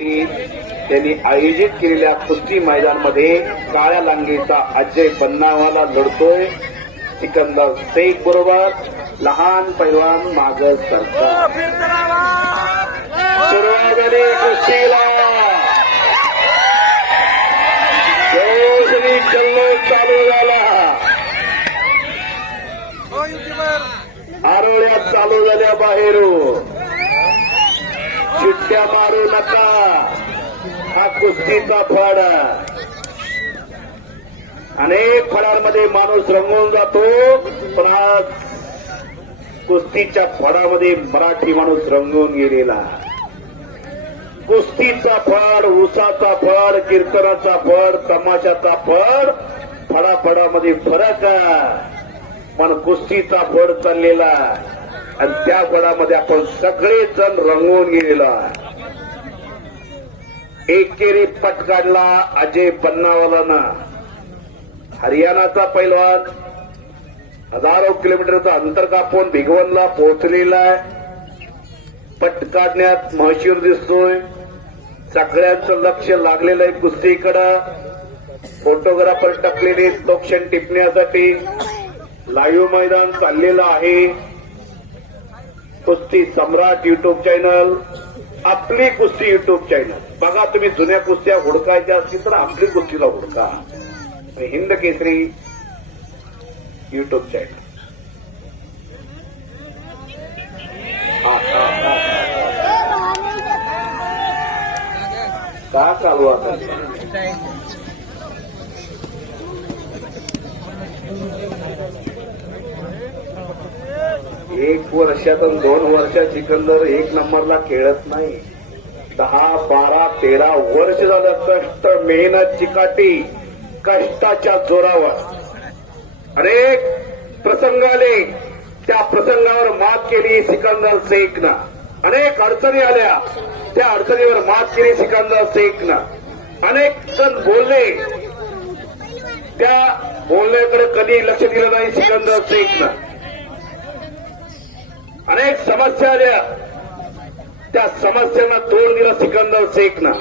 त्यांनी आयोजित केलेल्या कुस्ती मैदानमध्ये काळ्या लांगेचा अजय बन्नावाला लढतोय. सिकंदर शेख बरोबर लहान पैलवान माग सरकार सुरुवात झाली कुस्तीला चालू झाला आरोळ्यात चालू झाल्या बाहेरून. चिट्ट्या मारू नका. हा कुस्तीचा फळ. अनेक फळांमध्ये माणूस रंगवून जातो पण आज कुस्तीच्या फळामध्ये मराठी माणूस रंगवून गेलेला. कुस्तीचा फळ उसाचा फळ कीर्तनाचा फळ तमाशाचा फळ फळाफळामध्ये फरक पण कुस्तीचा फळ चाललेला आणि त्या गडामध्ये आपण सगळेजण रंगवून गेलेलो आहे. एकेरी पट काढला अजय पन्नावालानं हरियाणाचा पैलवान हजारो किलोमीटरचा अंतर कापून भिगवणला पोहोचलेला आहे. पट काढण्यात महशीर दिसतोय. सगळ्यांचं लक्ष लागलेलं आहे कुस्तीकडं. फोटोग्राफर टकलेले लोकशन टिपण्यासाठी लाईव्ह मैदान चाललेलं आहे. कुस्ती सम्राट युट्यूब चॅनल आपली कुस्ती युट्यूब चॅनल बघा तुम्ही जुन्या कुस्त्या हुडकायच्या असतील तर आपली कुस्तीला हुडका. हिंद केसरी युट्यूब चॅनल का चालू आता? एक वर्षातून दोन वर्षात सिकंदर एक नंबरला खेळत नाही. दहा बारा तेरा वर्ष झालं कष्ट मेहनत चिकाटी कष्टाच्या जोरावर. अनेक प्रसंग आले. त्या प्रसंगावर मात केली सिकंदर शेखनं अनेक अडचणी आल्या. त्या अडचणीवर मात केली सिकंदर शेखनं अनेक जण बोलले. त्या बोलण्याकडे कधी लक्ष दिलं नाही सिकंदर शेखनं अनेक समस्या आल्या. त्या समस्यांना तोड दिला सिकंदर शेखनं.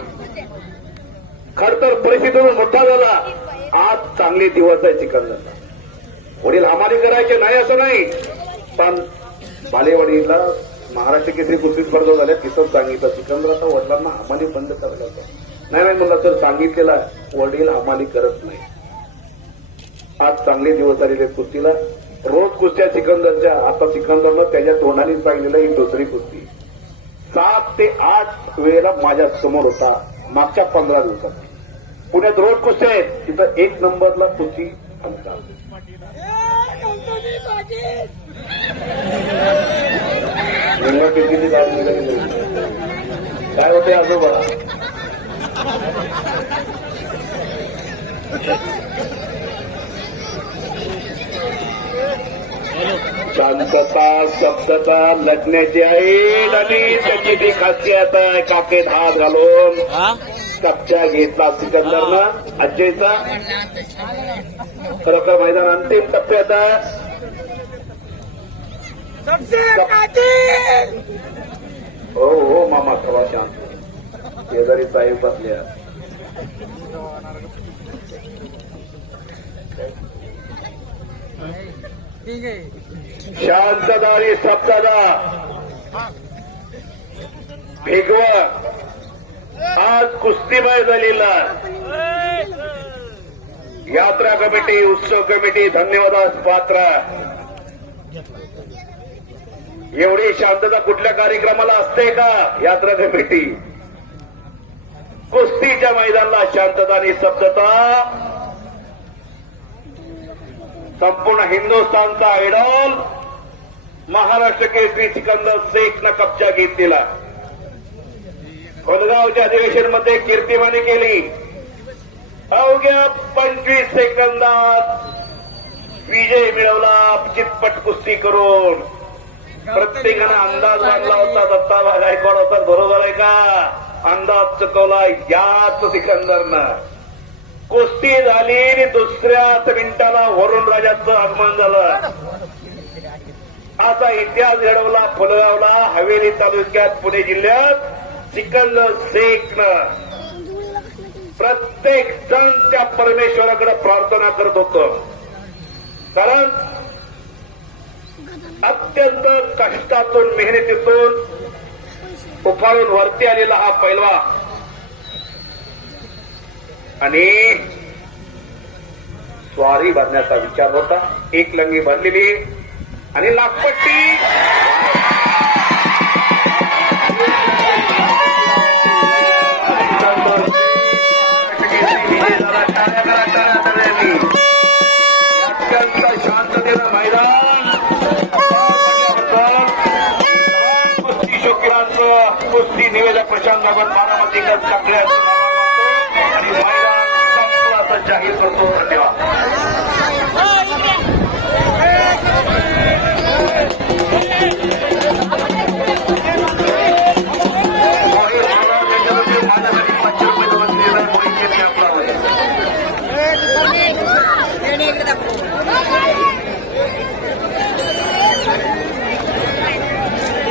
खर तर परिस्थितीतून मोठा झाला. आज चांगले दिवस आहे सिकंदरला. वडील हमाली करायचे नाही असं नाही. पण बालेवाडीला महाराष्ट्र केसरी कुस्ती स्पर्धा झाल्या तिथं सांगितलं. सिकंदर आता वडिलांना हमाली बंद करायला होतं नाही नाही म्हणलं तर सांगितलेला वडील हमाली करत नाही. आज चांगले दिवस आलेले कुस्तीला. रोज कुस्त्या सिकंदरच्या आता सिकंदरनं त्याच्या तोंडाने सांगलेलं ही दुसरी कुस्ती. सात ते आठ वेळेला माझ्यासमोर होता मागच्या पंधरा दिवसात. पुण्यात रोज कुस्त्या आहेत तिथं एक नंबरला कुस्ती काय होते आजोबा? शांतता शब्दता लढण्याची आहे आणि त्याची ती खासियत आहे काकेत हात घालून. कपच्या घेतला सिकंदरनं अजयचा. खरोखर मैदान अंतिम टप्प्यात आहे. हो हो मामा थोडा शांत. शेजारी साहेब बसल्या शांतता आणि सप्तता भिगव आज कुस्तीमय झालेला. यात्रा कमिटी उत्सव कमिटी धन्यवादास पात्र. एवढी शांतता कुठल्या कार्यक्रमाला असते का? यात्रा कमिटी. कुस्तीच्या मैदानाला शांतता आणि सप्तता. संपूर्ण हिंदुस्थानचा आयडॉल महाराष्ट्र केसरी सिकंदर शेखनं कब्जा घेतलेला. खोलगावच्या अधिवेशनमध्ये कीर्तिमानी केली. अवघ्या पंचवीस सेकंदात विजय मिळवला चितपट कुस्ती करून. प्रत्येकानं अंदाज बांधला होता दत्ता गायकवाड होता बरोबर आहे का? अंदाज चुकवला याच सिकंदरनं. कुस्ती झाली आणि दुसऱ्याच मिनिटाला वरुण राजाचं आगमन झालं. असा इतिहास घडवला फुलगावला हवेली तालुक्यात पुणे जिल्ह्यात सिकंदर शेखनं. प्रत्येक जण त्या परमेश्वराकडे प्रार्थना करत होतो. कारण अत्यंत कष्टातून मेहनतीतून उफाळून वरती आलेला हा पैलवा आणि स्वारी भरण्याचा विचार होता. एक लंगी भरलेली आणि नागपट्टी अत्यंत मैदान. कुस्ती शौकीनांचं कुस्ती निवेदक प्रशांत बाबत बारामतीकर चकड्याचं जाहीर करतो धन्यवाद